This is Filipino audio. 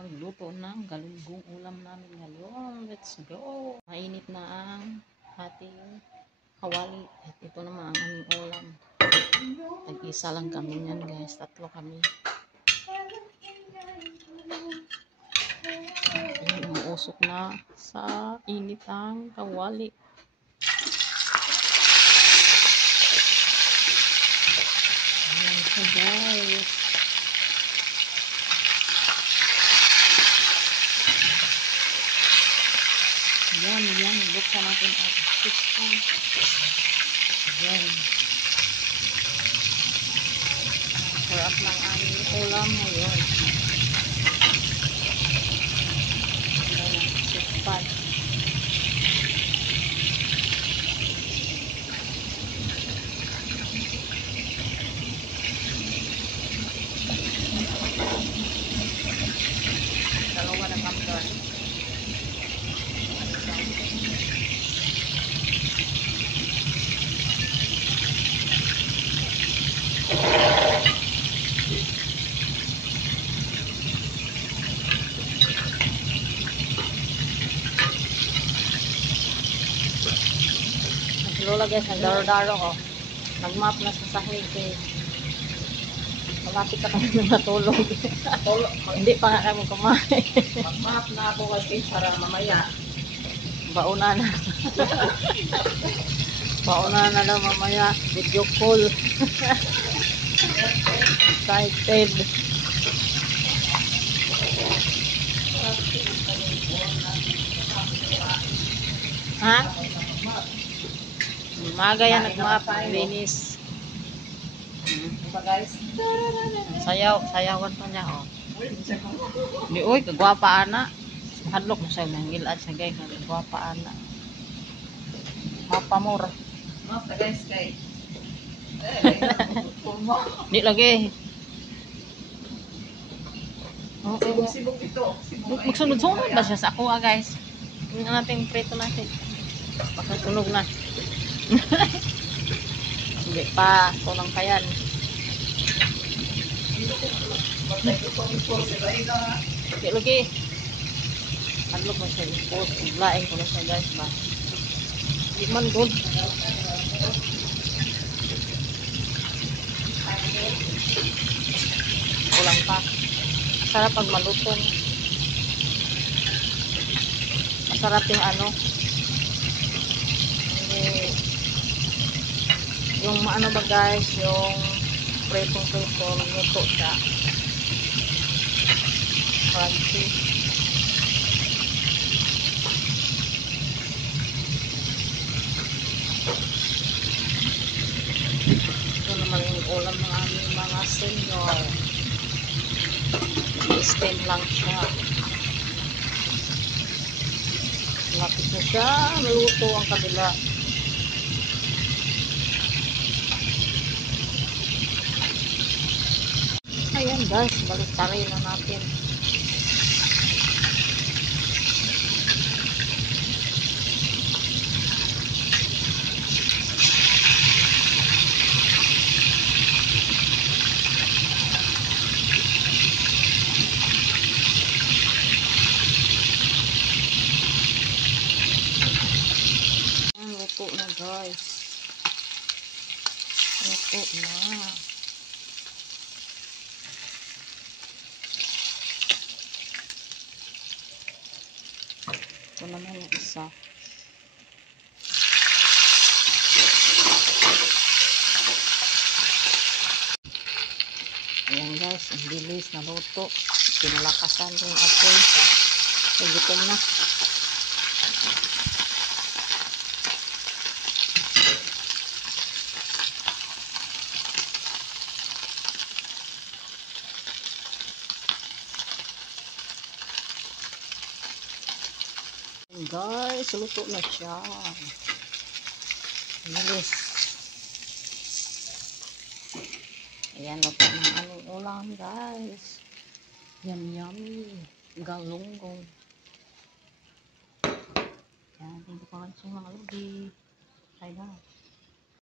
magluto ng galunggong ulam namin ngayon. Let's go! Mainit na ang ating kawali. At ito naman ang aming ulam. Tag-isa lang kami yan guys. Tatlo kami. Ayan, umuusok na sa init ang kawali. Ayan siya guys. Yan, buksan natin at tikman. Yan. Sarap ng aming ulam ngayon. Yan, tikman. Dalawa na kamdan. Lola guys, nagdaro-daro ko. Nagmap na sa sahig eh. Malapit na kami na natulog. Hindi pa nga kami kumain. Mag-map na ako kasi para mamaya. Bauna na. Bauna na daw mamaya. Video call. Excited. Ha? Maga yan nagmap. Linis. Diba guys? Sayawan pa niya oh. Di uy, kagwapa ana. Hadlok mo siya nangilad siya guys. Kagwapa ana. Mapamura. Map na guys kay. Di lagi. Sibog ito. Magsunod-sunod ba siya sa ako guys? Tingnan natin prito natin. Pagkasunog na. Hindi pa. Tunang pa yan. Hindi lagi. Hadlok mo siya. Laing ko na siya guys ba. Hindi man good. Kulang pa. Masarap pag malutong. Masarap yung ano. Yung ano ba guys, yung pretong-pretong luto siya. Crunchy. Ito naman yung ulam ng aming mga senior. Steam lang siya. Lapit na siya. Maluto ang kabila. Ayan guys, balik-taray na natin. Luto na guys. Luto na. Ito naman yung isa. Ayan guys, ang bilis na luto. Pinalakasan yung apoy. So, gutom na. Guys, luto na siya. Bilis. Ayan, luto ng aming ulam guys. Yummy. Galunggong. Ayan, hindi ko pa nga siya mga lugi. Try na.